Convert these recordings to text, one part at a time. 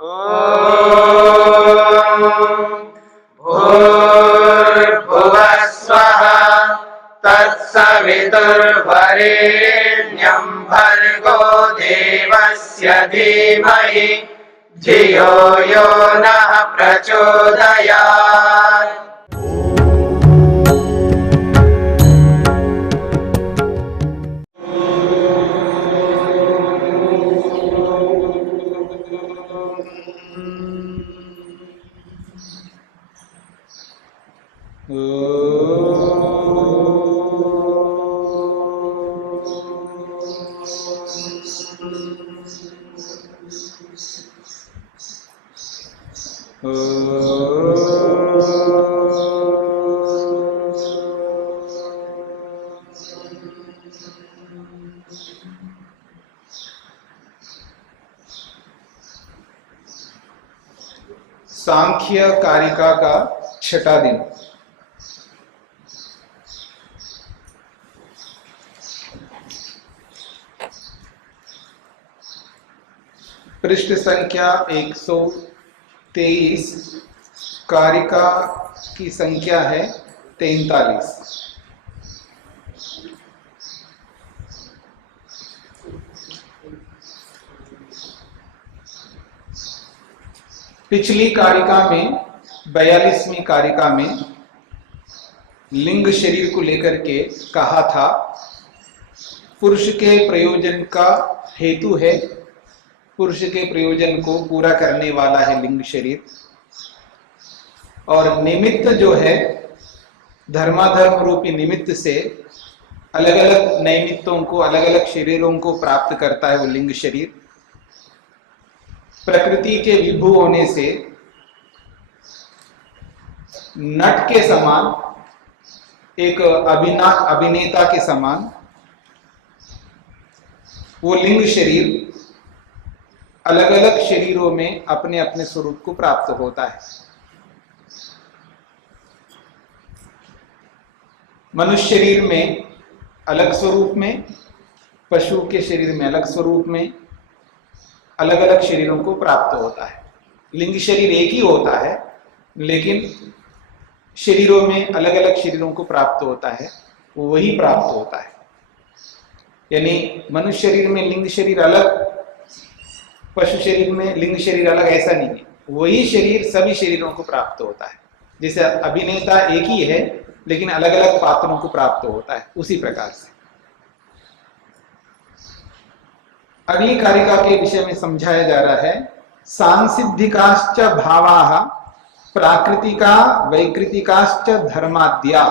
भूर्भुवः स्वः तत्सवितुर्वरेण्यं भर्गो देवस्य धीमहि धियो यो नः प्रचोदयात्। सांख्य कारिका का छठा दिन। पृष्ठ संख्या 123, कारिका की संख्या है 43। पिछली कारिका में 42वीं कारिका में लिंग शरीर को लेकर के कहा था पुरुष के प्रयोजन का हेतु है, पुरुष के प्रयोजन को पूरा करने वाला है लिंग शरीर, और निमित्त जो है धर्माधर्म रूपी निमित्त से अलग अलग नैमित्तों को, अलग अलग शरीरों को प्राप्त करता है वो लिंग शरीर। प्रकृति के विभु होने से नट के समान, एक अभिनेता के समान वो लिंग शरीर अलग अलग शरीरों में अपने अपने स्वरूप को प्राप्त होता है। मनुष्य शरीर में अलग स्वरूप में, पशु के शरीर में अलग स्वरूप में अलग अलग शरीरों को प्राप्त होता है। लिंग शरीर एक ही होता है लेकिन शरीरों में अलग अलग शरीरों को प्राप्त होता है, वही प्राप्त होता है। यानी मनुष्य शरीर में लिंग शरीर अलग, पशु शरीर में लिंग शरीर अलग, ऐसा नहीं है। वही शरीर सभी शरीरों को प्राप्त होता है। जैसे अभिनेता एक ही है लेकिन अलग अलग पात्रों को प्राप्त होता है, उसी प्रकार से अगली कारिका के विषय में समझाया जा रहा है सांसिद्धिकाश्च भावाः प्राकृतिका वैकृतिकाश्च धर्माद्या।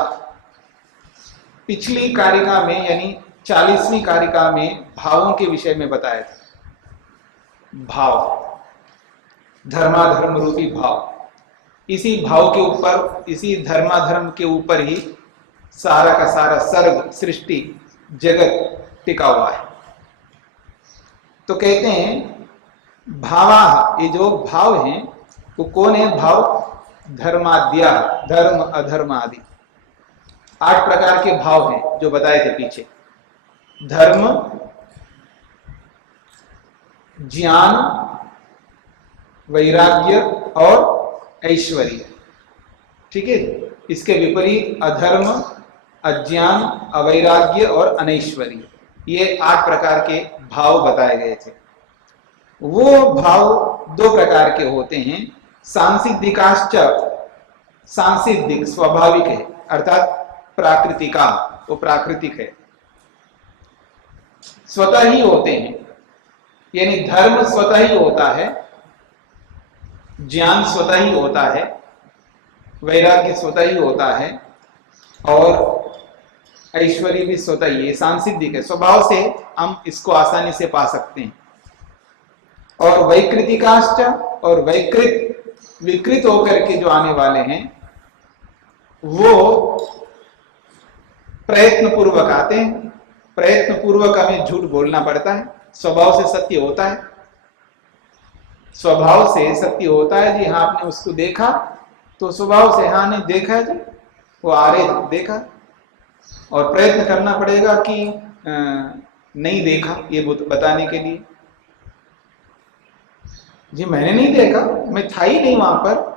पिछली कारिका में यानी 40वीं कारिका में भावों के विषय में बताया था। भाव, धर्माधर्म रूपी भाव, इसी भाव के ऊपर, इसी धर्माधर्म के ऊपर ही सारा का सारा सर्ग, सृष्टि, जगत टिका हुआ है। तो कहते हैं भावा, ये जो भाव हैं वो कौन है? भाव धर्माद्या, धर्म अधर्म आदि 8 प्रकार के भाव हैं जो बताए थे पीछे। धर्म, ज्ञान, वैराग्य और ऐश्वर्य। ठीक है, इसके विपरीत अधर्म, अज्ञान, अवैराग्य और अनैश्वर्य, ये 8 प्रकार के भाव बताए गए थे। वो भाव 2 प्रकार के होते हैं। सांसिद्धिकाश्च, सांसिद्धिक स्वाभाविक है अर्थात प्राकृतिका, वो प्राकृतिक है, स्वतः ही होते हैं। यानी धर्म स्वतः ही होता है, ज्ञान स्वतः ही होता है, वैराग्य स्वतः ही होता है और ऐश्वर्य भी स्वतः ही है, सांसिद्धिक है, स्वभाव से हम इसको आसानी से पा सकते हैं। और वैकृतिकाश्च, और विकृत होकर के जो आने वाले हैं वो प्रयत्न पूर्वक आते हैं। प्रयत्न पूर्वक हमें झूठ बोलना पड़ता है, स्वभाव से सत्य होता है, स्वभाव से सत्य होता है। जी हाँ, आपने उसको देखा तो स्वभाव से हाँ नहीं देखा जी, वो आ रहे देखा, और प्रयत्न करना पड़ेगा कि नहीं देखा ये बताने के लिए। जी मैंने नहीं देखा, मैं था ही नहीं वहां पर।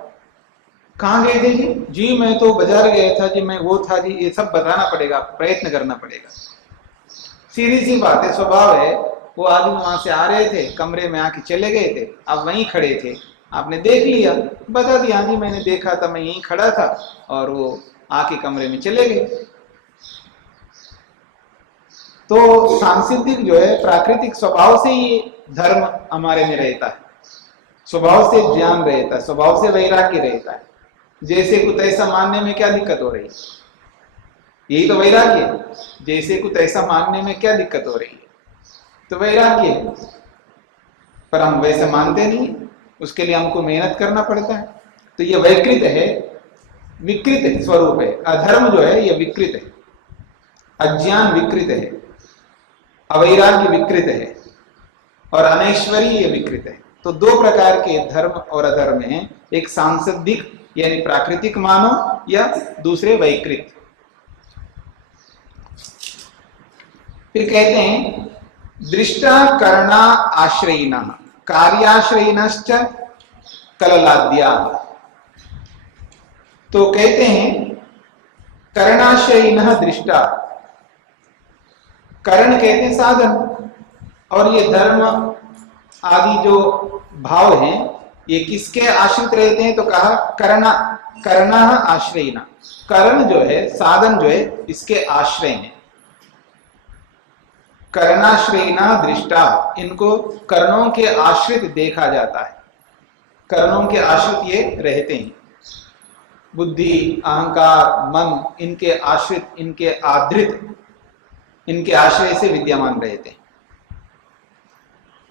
कहाँ गए थे जी? जी मैं तो बाजार गया था जी, मैं वो था जी। ये सब बताना पड़ेगा, प्रयत्न करना पड़ेगा। सीधी सी बात है, स्वभाव है। वो आदमी वहां से आ रहे थे, कमरे में आके चले गए थे, आप वहीं खड़े थे, आपने देख लिया, बता दिया जी मैंने देखा था, मैं यहीं खड़ा था, और वो आके कमरे में चले गए। तो सांस्कृतिक जो है, प्राकृतिक स्वभाव से ही धर्म हमारे में रहता है, स्वभाव से ज्ञान रहता है, स्वभाव से वैराग्य रहता है। जैसे कुछ ऐसा मानने में क्या दिक्कत हो रही है? यही तो वैराग्य है। जैसे कुछ ऐसा मानने में क्या दिक्कत हो रही है? तो वैराग्य है। पर हम वैसे मानते नहीं, उसके लिए हमको मेहनत करना पड़ता है। तो ये वैकृत है, विकृत स्वरूप है। अधर्म जो है ये विकृत है, अज्ञान विकृत है, अवैराग्य विकृत है, और अनैश्वरीय विकृत है। तो दो प्रकार के धर्म और अधर्म हैं, एक सांसदिक यानी प्राकृतिक मानो, या दूसरे वैकृत। फिर कहते हैं दृष्टा कर्णा आश्रयिन कार्याश्रयिनश्च कललाद्या। तो कहते हैं कर्णाश्रयिन दृष्टा, कर्ण कहते हैं साधन, और ये धर्म आदि जो भाव हैं ये किसके आश्रित रहते हैं? तो कहा कर्णा, कर्णा आश्रयिना, कर्ण जो है साधन जो है इसके आश्रय हैं। कर्णाश्रयिना दृष्टा, इनको कर्णों के आश्रित देखा जाता है, कर्णों के आश्रित ये रहते हैं। बुद्धि, अहंकार, मन इनके आश्रित, इनके आधृत, इनके आश्रय से विद्यमान रहते हैं।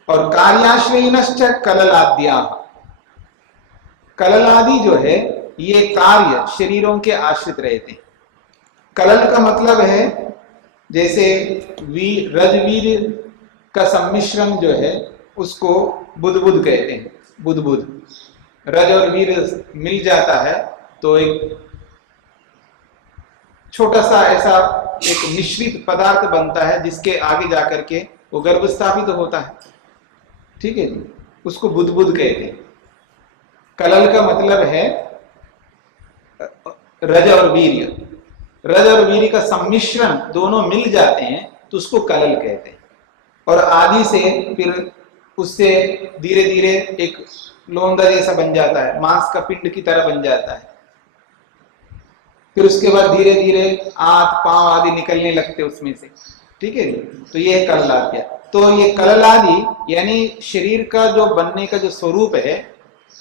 और कार्याश्रयिनश्च कललाद्या, कललादि जो है ये कार्य शरीरों के आश्रित रहते हैं। कलल का मतलब है जैसे रजवीर का सम्मिश्रण जो है उसको बुदबुद कहते हैं। बुदबुद, रज और वीर मिल जाता है तो एक छोटा सा ऐसा एक मिश्रित पदार्थ बनता है, जिसके आगे जाकर के वो गर्भ स्थापित होता है। ठीक है जी, उसको बुदबुद कहते हैं। कलल का मतलब है रज और वीर्य, रज और वीर्य का सम्मिश्रण दोनों मिल जाते हैं तो उसको कलल कहते हैं। और आदि से फिर उससे धीरे धीरे एक लोंदा जैसा बन जाता है, मांस का पिंड की तरह बन जाता है। फिर उसके बाद धीरे धीरे आंत पांव आदि निकलने लगते उसमें से। ठीक है, तो ये है कललाद्या। तो ये कललादि यानी शरीर का जो बनने का जो स्वरूप है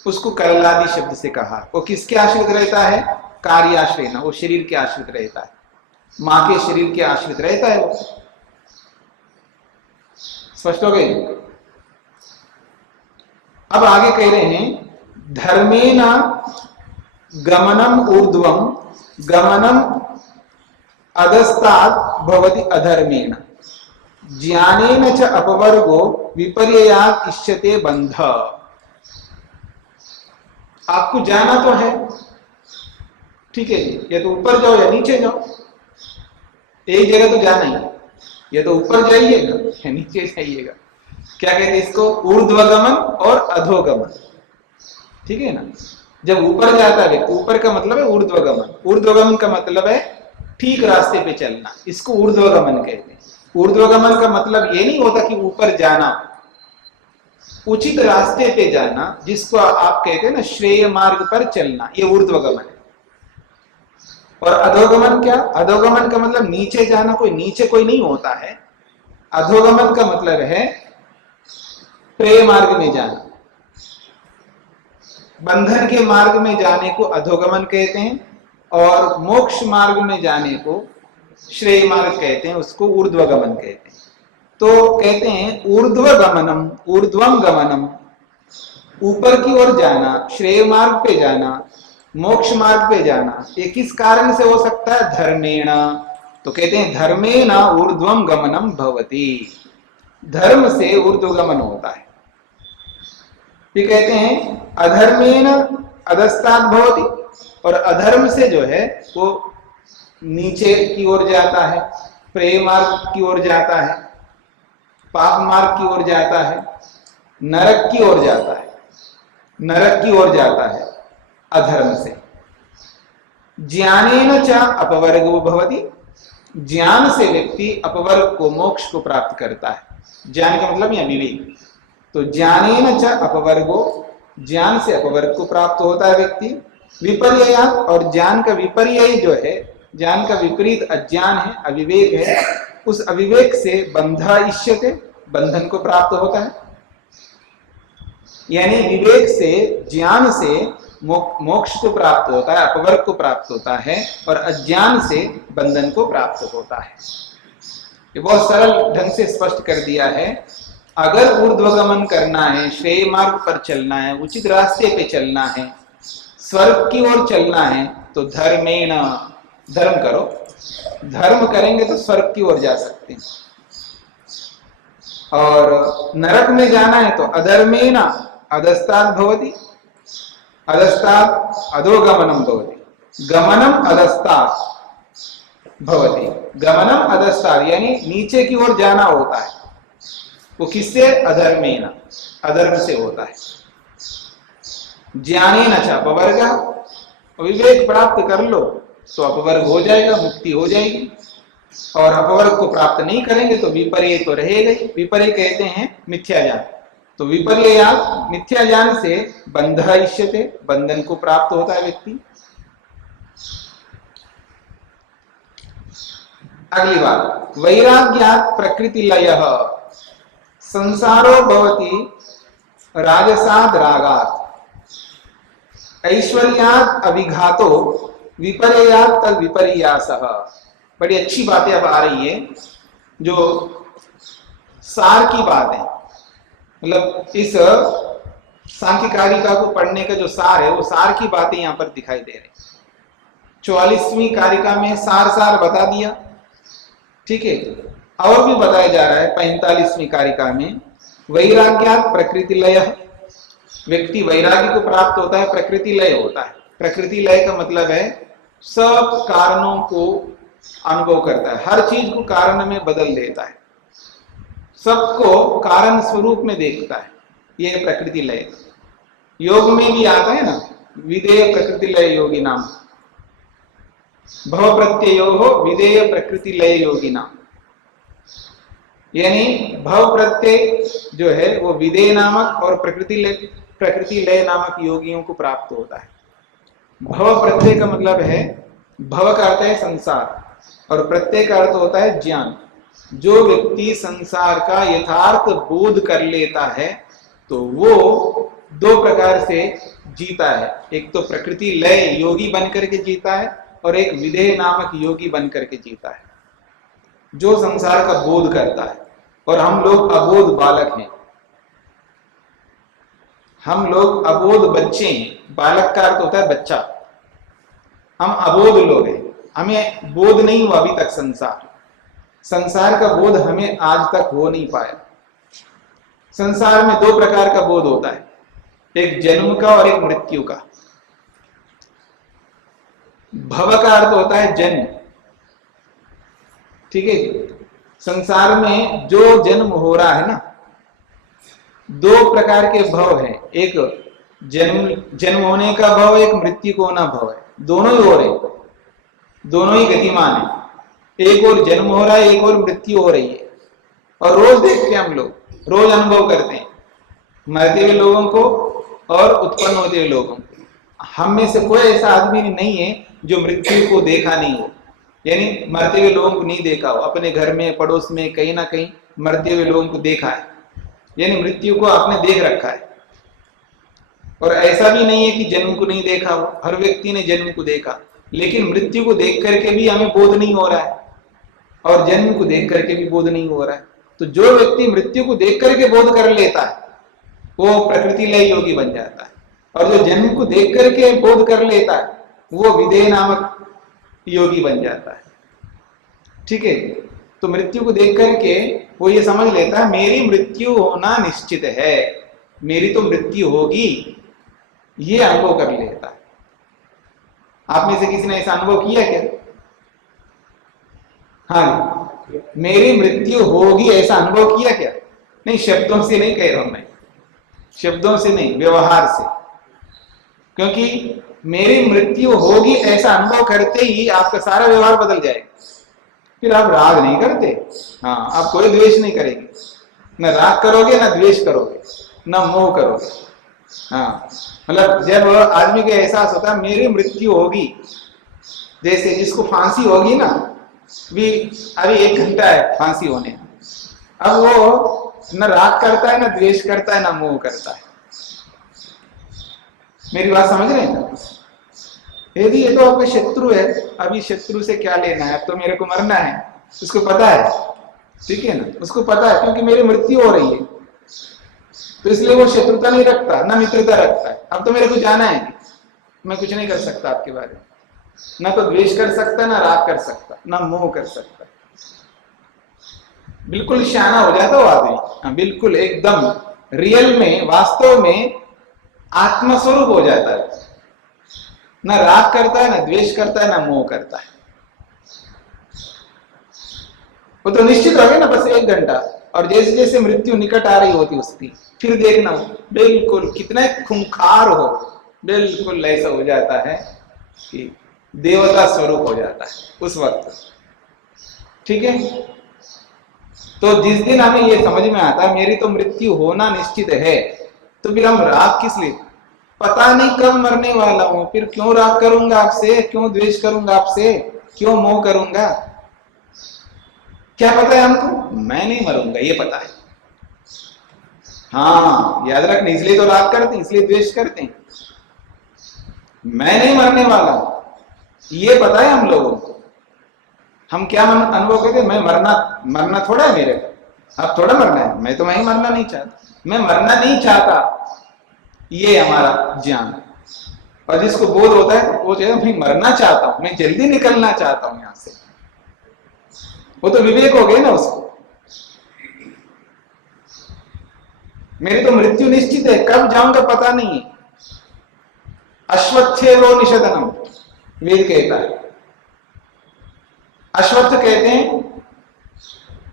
उसको कललादि शब्द से कहा। वो किसके आश्रित रहता है? कार्याश्रय ना, वो शरीर के आश्रित रहता है, मां के शरीर के आश्रित रहता है वो। स्पष्ट हो गई? अब आगे कह रहे हैं धर्मेण गमनम ऊर्ध्वम गमनम अधस्तात् भवति अधर्मेण ज्ञानेन च अपवर्गो विपर्ययात् इष्यते बंध। आपको जाना तो है, ठीक है, या तो ऊपर जाओ या नीचे जाओ, एक जगह तो जाना ही, या तो ऊपर जाइएगा या नीचे जाइएगा। क्या कहते हैं इसको? ऊर्ध्वगमन और अधोगमन। ठीक है ना? जब ऊपर जाता है, ऊपर का मतलब है ऊर्ध्वगमन, ऊर्ध्वगमन का मतलब है ठीक रास्ते पे चलना, इसको ऊर्ध्वगमन कहते हैं। ऊर्ध्वगमन का मतलब ये नहीं होता कि ऊपर जाना, उचित रास्ते पे जाना, जिसको आप कहते हैं ना श्रेय मार्ग पर चलना, ये ऊर्ध्वगमन है। और अधोगमन क्या? अधोगमन का मतलब नीचे जाना, कोई नीचे कोई नहीं होता है। अधोगमन का मतलब है प्रेय मार्ग में जाना, बंधन के मार्ग में जाने को अधोगमन कहते हैं, और मोक्ष मार्ग में जाने को श्रेय मार्ग कहते हैं, उसको ऊर्ध्वगमन कहते हैं। तो कहते हैं ऊर्ध्वगमनम, ऊर्ध्वम गमनम, ऊपर की ओर जाना, श्रेय मार्ग पे जाना, मोक्ष मार्ग पे जाना, ये किस कारण से हो सकता है? धर्मेण। तो कहते हैं धर्मेण ऊर्ध्वम गमनम भवति, धर्म से ऊर्ध्वगमन होता है। फिर कहते हैं अधर्मेण अधस्तात् भवति, और अधर्म से जो है वो नीचे की ओर जाता है, प्रेय मार्ग की ओर जाता है, पाप मार्ग की ओर जाता है, नरक की ओर जाता है। नरक की ओर जाता है अधर्म से। ज्ञानेन च अपवर्गो भवति, ज्ञान से व्यक्ति अपवर्ग को, मोक्ष को प्राप्त करता है। ज्ञान का मतलब यह विवेक। तो ज्ञानेन च अपवर्गो, ज्ञान से अपवर्ग को प्राप्त होता है व्यक्ति। विपर्ययात्, और ज्ञान का विपर्यय जो है, ज्ञान का विपरीत अज्ञान है, अविवेक है, उस अविवेक से बंधा इष्यते, बंधन को प्राप्त होता है। यानी विवेक से, ज्ञान से मोक्ष को प्राप्त होता है, अपवर्ग को प्राप्त होता है, और अज्ञान से बंधन को प्राप्त होता है। ये बहुत सरल ढंग से स्पष्ट कर दिया है। अगर ऊर्ध्वगमन करना है, श्रेय मार्ग पर चलना है, उचित रास्ते पे चलना है, स्वर्ग की ओर चलना है, तो धर्मेण, धर्म करो। धर्म करेंगे तो स्वर्ग की ओर जा सकते हैं। और नरक में जाना है तो अधर्मेण अधस्तात् भवति, अधस्तात् अधोगमनम भवति, गमनम अधस्तात् भवति, गमनम अधस्तात्, यानी नीचे की ओर जाना होता है। वो किससे? अधर्मेण, अधर्म से होता है। ज्ञानेन च अपवर्गः, विवेक प्राप्त कर लो तो अपवर्ग हो जाएगा, मुक्ति हो जाएगी। और अपवर्ग को प्राप्त नहीं करेंगे तो विपर्य तो रहेगा ही। विपर्य कहते हैं मिथ्या ज्ञान। तो विपर्य, मिथ्या ज्ञान से बंधा इष्यते, बंधन को प्राप्त होता है व्यक्ति। अगली बात, वैराग्यात् प्रकृति लयः, संसारो भवति राजसाद् रागात्, ऐश्वर्यात् अभिघातो विपर्यात् तद् विपर्यासः। बड़ी अच्छी बातें अब आ रही है, जो सार की बात है। मतलब इस सांख्य कारिका को पढ़ने का जो सार है, वो सार की बातें यहां पर दिखाई दे रही। 44वीं कारिका में सार सार बता दिया, ठीक है। और भी बताया जा रहा है 45वीं कारिका में, वैराग्यात् प्रकृति लय, व्यक्ति वैराग्य को प्राप्त होता है, प्रकृति लय होता है। प्रकृति लय का मतलब है सब कारणों को अनुभव करता है, हर चीज को कारण में बदल देता है, सबको कारण स्वरूप में देखता है। यह प्रकृति लय। योग में भी आता है ना, विधेय प्रकृति लय योगी नाम, भव प्रत्ययो हो विधेय प्रकृति लय योगी नाम। यानी भव प्रत्यय जो है वो विधेय नामक और प्रकृति लय नामक योगियों को प्राप्त होता है। भव प्रत्यय का मतलब है, भव का अर्थ है संसार और प्रत्यय का अर्थ होता है ज्ञान। जो व्यक्ति संसार का यथार्थ बोध कर लेता है तो वो दो प्रकार से जीता है। एक तो प्रकृति लय योगी बन करके जीता है और एक विधेय नामक योगी बन करके जीता है, जो संसार का बोध करता है। और हम लोग अबोध बालक हैं, हम लोग अबोध बच्चे हैं। बालक का अर्थ होता है बच्चा। हम अबोध लोग हैं, हमें बोध नहीं हुआ अभी तक। संसार का बोध हमें आज तक हो नहीं पाया। संसार में दो प्रकार का बोध होता है, एक जन्म का और एक मृत्यु का। भव का अर्थ होता है जन्म, ठीक है। संसार में जो जन्म हो रहा है ना, दो प्रकार के भव है, एक जन्म होने का भव, एक मृत्यु को होना भव है। दोनों ही हो रहे, दोनों ही गतिमान है। एक और जन्म हो रहा है, एक और मृत्यु हो रही है। और रोज देखते हैं हम लोग, रोज अनुभव करते हैं मरते हुए लोगों को और उत्पन्न होते हुए लोगों को। हम में से कोई ऐसा आदमी नहीं है जो मृत्यु को देखा नहीं हो, यानी मरते हुए लोगों को नहीं देखा हो। अपने घर में, पड़ोस में, कहीं ना कहीं मरते हुए लोगों को देखा है, यानी मृत्यु को आपने देख रखा है। और ऐसा भी नहीं है कि जन्म को नहीं देखा हो, हर व्यक्ति ने जन्म को देखा, लेकिन मृत्यु को देख करके भी हमें बोध नहीं हो रहा है और जन्म को देख करके भी बोध नहीं हो रहा है। तो जो व्यक्ति मृत्यु को देख करके बोध कर लेता है वो प्रकृति लय योगी बन जाता है, और जो जन्म को देख करके बोध कर लेता है वो विधेय नामक योगी बन जाता है, ठीक है। तो मृत्यु को देख करके वो ये समझ लेता है मेरी मृत्यु होना निश्चित है, मेरी तो मृत्यु होगी, ये अनुभव कर लेता है। आप में से किसी ने ऐसा अनुभव किया क्या? हाँ, मेरी मृत्यु होगी ऐसा अनुभव किया क्या? नहीं, शब्दों से नहीं कह रहा हूं मैं, शब्दों से नहीं, व्यवहार से। क्योंकि मेरी मृत्यु होगी ऐसा अनुभव करते ही आपका सारा व्यवहार बदल जाएगा। फिर आप राग नहीं करते, हाँ, आप कोई द्वेष नहीं करेंगे, न राग करोगे न द्वेष करोगे न मोह करोगे। हाँ, मतलब जब आदमी को एहसास होता है मेरी मृत्यु होगी, जैसे जिसको फांसी होगी ना, भी अभी 1 घंटा है फांसी होने, अब वो न राग करता है न द्वेष करता है न मोह करता है। मेरी बात समझ रहे हैं ना? यदि ये तो आपका शत्रु है, अभी शत्रु से क्या लेना है, अब तो मेरे को मरना है, उसको पता है, ठीक है ना, उसको पता है क्योंकि मेरी मृत्यु हो रही है, तो इसलिए वो शत्रुता नहीं रखता न मित्रता रखता है। अब तो मेरे को जाना है, मैं कुछ नहीं कर सकता आपके बारे में, ना तो द्वेष कर सकता ना राग कर सकता ना मोह कर सकता। बिल्कुल शाना हो जाता वो आदमी, हाँ, बिल्कुल एकदम रियल में वास्तव में आत्मस्वरूप हो जाता है, ना राग करता है ना द्वेष करता है ना मोह करता है। वो तो निश्चित हो गया ना बस 1 घंटा, और जैसे जैसे मृत्यु निकट आ रही होती उसकी, फिर देखना बिल्कुल कितना खूंखार हो, बिल्कुल ऐसा हो जाता है कि देवता स्वरूप हो जाता है उस वक्त, ठीक है। तो जिस दिन हमें ये समझ में आता है मेरी तो मृत्यु होना निश्चित है, तो फिर हम राग किस लिए, पता नहीं कब मरने वाला हूं, फिर क्यों राग करूंगा आपसे, क्यों द्वेष करूंगा आपसे, क्यों मोह करूंगा। क्या पता है हमको, मैं नहीं मरूंगा ये पता है। हाँ, याद रखना, इसलिए तो राग करते हैं, इसलिए द्वेष करते हैं। मैं नहीं मरने वाला ये पता है हम लोगों को। हम क्या अनुभव करते, मैं मरना थोड़ा है मेरे को, अब थोड़ा मरना है, मैं तो वहीं मरना नहीं चाहता, मैं मरना नहीं चाहता, ये हमारा ज्ञान। और जिसको बोध होता है वो कहता है मैं मरना चाहता हूं, मैं जल्दी निकलना चाहता हूं यहां से, वो तो विवेक हो गया ना उसको। मेरी तो मृत्यु निश्चित है, कब जाऊंगा पता नहीं है। अश्वत्थेवो निषदनम वेद कहता है। अश्वत्थ कहते हैं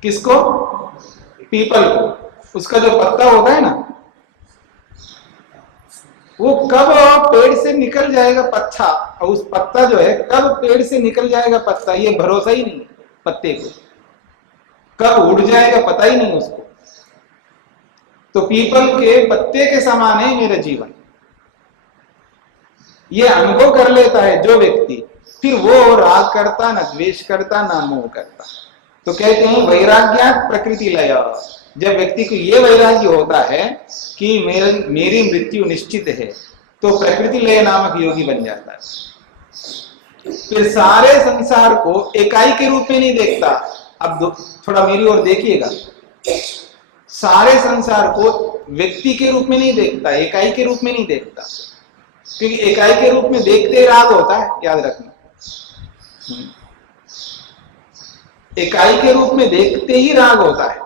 किसको, पीपल को, उसका जो पत्ता होता है ना, वो कब पेड़ से निकल जाएगा पत्ता, और उस पत्ता जो है कब पेड़ से निकल जाएगा पत्ता, ये भरोसा ही नहीं है पत्ते को, कब उड़ जाएगा पता ही नहीं उसको। तो पीपल के पत्ते के समान है मेरा जीवन, ये अनुभव कर लेता है जो व्यक्ति, फिर वो राग करता ना द्वेष करता ना मोह करता। तो कहते हैं वैराग्यात् प्रकृति लय, जब व्यक्ति को ये वैराग्य होता है कि मेरी मृत्यु निश्चित है, तो प्रकृति लय नामक योगी बन जाता है। फिर सारे संसार को इकाई के रूप में नहीं देखता। अब थोड़ा मेरी ओर देखिएगा, सारे संसार को व्यक्ति के रूप में नहीं देखता, इकाई के रूप में नहीं देखता, क्योंकि इकाई के रूप में देखते राग होता है, याद रखना। इकाई के रूप में देखते ही राग होता है,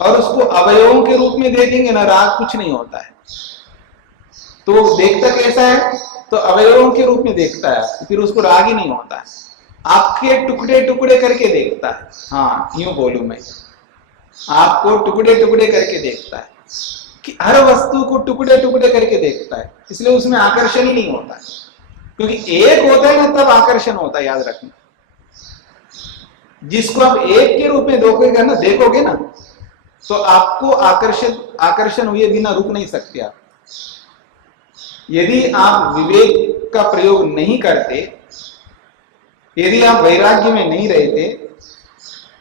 और उसको अवयवों के रूप में देखेंगे ना, राग कुछ नहीं होता है। तो देखता कैसा है, तो अवयवों के रूप में देखता है, फिर उसको राग ही नहीं होता है, आपके टुकड़े टुकड़े करके देखता है। हाँ, यूं बोलूं मैं, आपको टुकड़े टुकड़े करके देखता है, कि हर वस्तु को टुकड़े टुकड़े करके देखता है, इसलिए उसमें आकर्षण ही नहीं होता है। क्योंकि एक होता है ना तब आकर्षण होता है, याद रखना। जिसको आप एक के रूप में देखोगे ना, तो आपको आकर्षण हुए बिना रुक नहीं सकते आप। यदि आप विवेक का प्रयोग नहीं करते, यदि आप वैराग्य में नहीं रहते,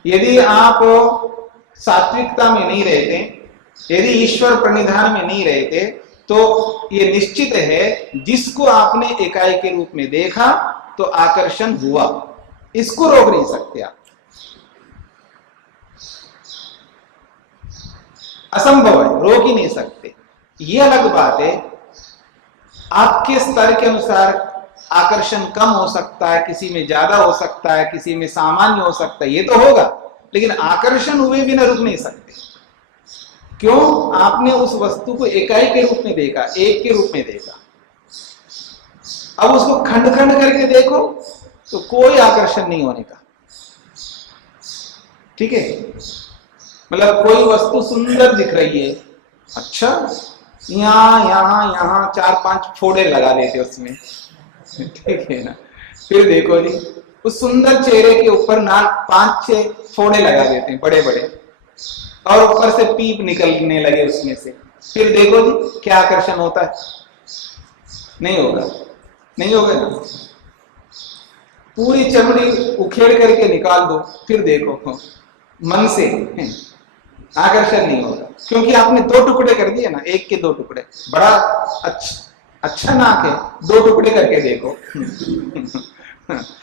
यदि आप सात्विकता में नहीं रहते, यदि ईश्वर प्रणिधान में नहीं रहते, तो ये निश्चित है जिसको आपने इकाई के रूप में देखा तो आकर्षण हुआ, इसको रोक नहीं सकते आप, असंभव है, रोक ही नहीं सकते। ये अलग बात है, आपके स्तर के अनुसार आकर्षण कम हो सकता है, किसी में ज्यादा हो सकता है, किसी में सामान्य हो सकता है, ये तो होगा, लेकिन आकर्षण हुए बिना रुक नहीं सकते। क्यों? आपने उस वस्तु को इकाई के रूप में देखा, एक के रूप में देखा। अब उसको खंड खंड करके देखो तो कोई आकर्षण नहीं होने का, ठीक है। मतलब कोई वस्तु सुंदर दिख रही है, अच्छा यहाँ यहाँ यहाँ 4-5 फोड़े लगा देते उसमें, ठीक है ना। फिर देखो जी उस सुंदर चेहरे के ऊपर ना 5-6 फोड़े लगा देते हैं बड़े बड़े, और ऊपर से पीप निकलने लगे उसमें से। फिर देखो जी क्या आकर्षण होता है? नहीं होगा, नहीं होगा ना। पूरी चमड़ी उखेड़ करके निकाल दो, फिर देखो मन से आकर्षण नहीं होगा, क्योंकि आपने 2 टुकड़े कर दिए ना, 1 के 2 टुकड़े। बड़ा अच्छा नाक है, 2 टुकड़े करके देखो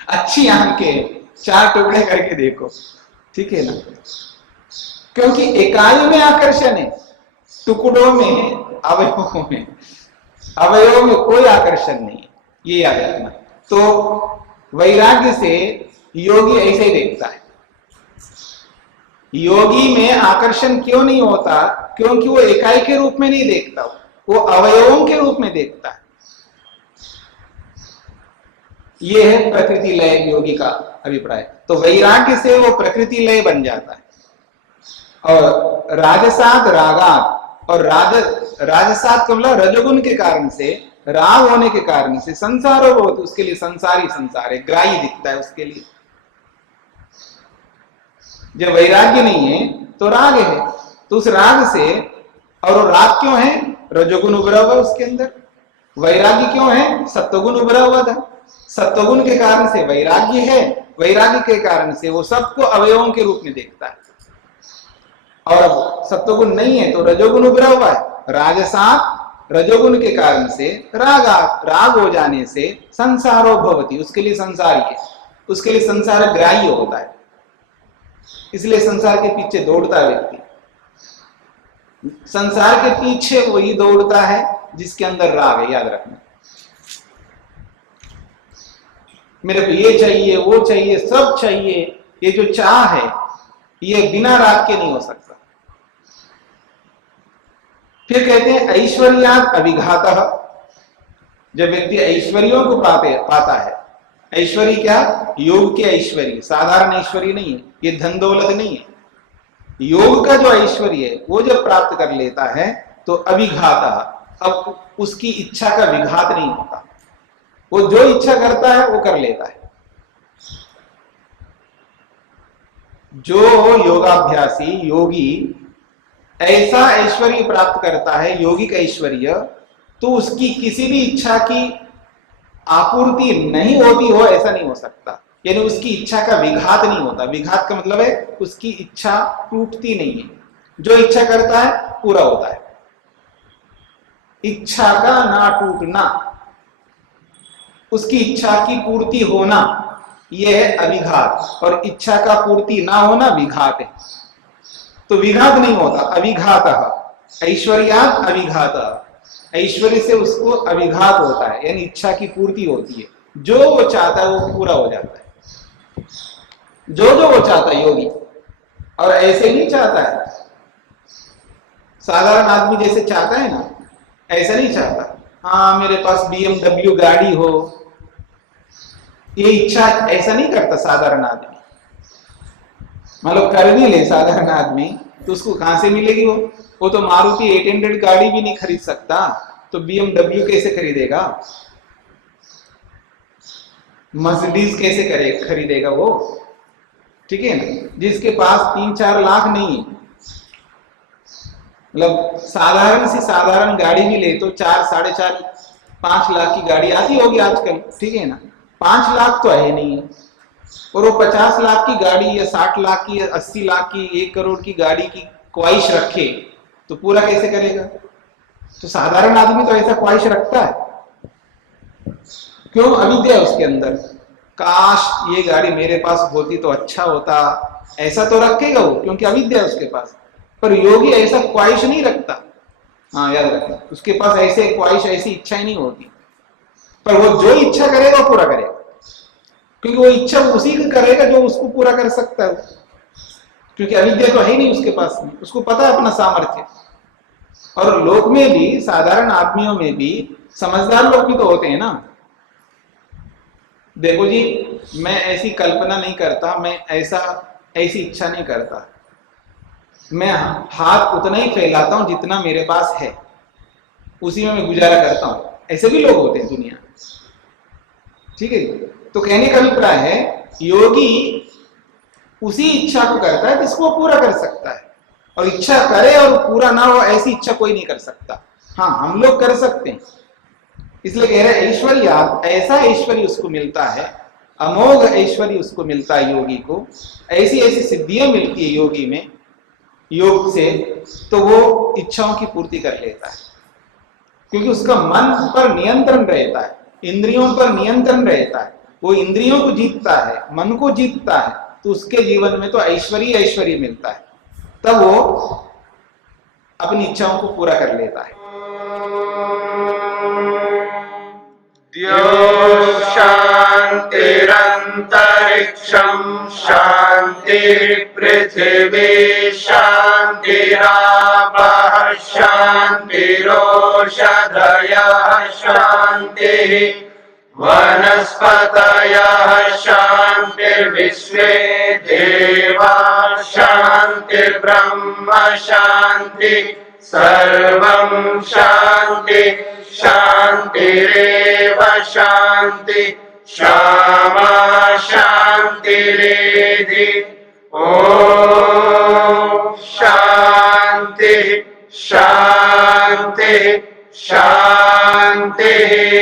अच्छी आंखें 4 टुकड़े करके देखो, ठीक है ना। क्योंकि इकाई में आकर्षण है, टुकड़ों में, अवयवों में, अवयवों में कोई आकर्षण नहीं है, ये याद रखना। तो वैराग्य से योगी ऐसे ही देखता है। योगी में आकर्षण क्यों नहीं होता? क्योंकि वो इकाई के रूप में नहीं देखता, वो अवयवों के रूप में देखता है। ये है प्रकृति लय योगी का अभिप्राय। तो वैराग्य से वो प्रकृति लय बन जाता है। और राजसात रागात, और राजसात का मतलब रजोगुण के कारण से, राग होने के कारण से संसारो बहुत, उसके लिए संसारी संसार है, ग्राही दिखता है उसके लिए। जब वैराग्य नहीं है तो राग है, तो उस राग से, और वो राग क्यों है? रजोगुण उभरा हुआ उसके अंदर। वैराग्य क्यों है? सत्वगुण उभरा हुआ था, सत्वगुण के कारण से वैराग्य है, वैराग्य के कारण से वो सबको अवयवों के रूप में देखता है। और अब सत्वगुण नहीं है तो रजोगुण उभरा हुआ है, राजसात रजोगुण के कारण से राग हो जाने से संसारो भवति, उसके लिए संसारी है, उसके लिए संसार ग्राह्य होता है, इसलिए संसार के पीछे दौड़ता है व्यक्ति। संसार के पीछे वही दौड़ता है जिसके अंदर राग है, याद रखना। मेरे को ये चाहिए, वो चाहिए, सब चाहिए, ये जो चाह है ये बिना राग के नहीं हो सकता। फिर कहते हैं ऐश्वर्यात् अभिघातः, जब व्यक्ति ऐश्वर्यों को पाता है। ऐश्वर्य क्या? योग के ऐश्वर्य, साधारण ऐश्वर्य नहीं है, ये धन दौलत नहीं है। योग का जो ऐश्वर्य है वो जब प्राप्त कर लेता है तो अभिघातः, अब उसकी इच्छा का विघात नहीं होता, वो जो इच्छा करता है वो कर लेता है। जो योगाभ्यासी योगी ऐसा ऐश्वर्य प्राप्त करता है, यौगिक ऐश्वर्य, तो उसकी किसी भी इच्छा की आपूर्ति नहीं होती हो ऐसा नहीं हो सकता। यानी उसकी इच्छा का विघात नहीं होता। विघात का मतलब है उसकी इच्छा टूटती नहीं है, जो इच्छा करता है पूरा होता है। इच्छा का ना टूटना, उसकी इच्छा की पूर्ति होना, यह है अभिघात। और इच्छा का पूर्ति ना होना विघात है। तो विघात नहीं होता, अभिघात, ऐश्वर्यात् अभिघात, ऐश्वर्य से उसको अभिघात होता है, यानी इच्छा की पूर्ति होती है। जो वो चाहता है वो पूरा हो जाता है, जो वो चाहता है योगी। और ऐसे नहीं चाहता है साधारण आदमी जैसे चाहता है ना, ऐसा नहीं चाहता। हाँ मेरे पास BMW गाड़ी हो, ये इच्छा ऐसा नहीं करता साधारण आदमी। मतलब कर भी ले साधारण आदमी तो उसको कहां से मिलेगी? वो तो मारुति 800 गाड़ी भी नहीं खरीद सकता, तो BMW कैसे खरीदेगा? मर्सिडीज कैसे खरीदेगा वो? ठीक है ना। जिसके पास 3-4 लाख नहीं है, मतलब साधारण सी साधारण गाड़ी भी ले तो 4, 4.5, 5 लाख की गाड़ी आती होगी आजकल, ठीक है ना। 5 लाख तो है नहीं है, और वो 50 लाख की गाड़ी या 60 लाख की या 80 लाख की 1 करोड़ की गाड़ी की ख्वाहिश रखे तो पूरा कैसे करेगा? तो साधारण आदमी तो ऐसा ख्वाहिश रखता है, क्यों? अविद्या है उसके अंदर। काश ये गाड़ी मेरे पास होती तो अच्छा होता, ऐसा तो रखेगा वो, क्योंकि अविद्या है उसके पास। पर योगी ऐसा ख्वाहिश नहीं रखता। हाँ याद रखना, उसके पास ऐसे ख्वाहिश, ऐसी इच्छाएं नहीं होती। पर वो जो इच्छा करेगा वो पूरा करेगा, क्योंकि वो इच्छा उसी का करेगा जो उसको पूरा कर सकता है, क्योंकि अविद्या तो है ही नहीं उसके पास में, उसको पता है अपना सामर्थ्य। और लोक में भी, साधारण आदमियों में भी समझदार लोग भी तो होते हैं ना। देखो जी, मैं ऐसी कल्पना नहीं करता, मैं ऐसी इच्छा नहीं करता, मैं हाथ उतना ही फैलाता हूं जितना मेरे पास है। उसी में मैं गुजारा करता हूं, ऐसे भी लोग होते हैं दुनिया। ठीक है, तो कहने का अभिप्राय है योगी उसी इच्छा को करता है जिसको वो पूरा कर सकता है, और इच्छा करे और पूरा ना हो ऐसी इच्छा कोई नहीं कर सकता। हाँ, हम लोग कर सकते हैं, इसलिए कह रहे ऐश्वर्य, ऐसा ऐश्वर्य उसको मिलता है, अमोघ ऐश्वर्य उसको मिलता है योगी को, ऐसी ऐसी सिद्धियां मिलती है योगी में योग से, तो वो इच्छाओं की पूर्ति कर लेता है, क्योंकि उसका मन पर नियंत्रण रहता है, इंद्रियों पर नियंत्रण रहता है, वो इंद्रियों को जीतता है, मन को जीतता है, तो उसके जीवन में तो ऐश्वर्य ऐश्वर्य मिलता है, तब वो अपनी इच्छाओं को पूरा कर लेता है। द्यौः शान्तिरन्तरिक्षं शान्तिः पृथिवी शान्तिरापः शान्तिरोषधयः शान्तिः वनस्पतयः शान्तिर्विश्वे देवाः शान्तिर्ब्रह्म शान्तिः सर्वं शान्ति शान्तिरेव शान्ति क्षमा शान्तिरेधि। ॐ शान्तिः शान्तिः शान्तिः।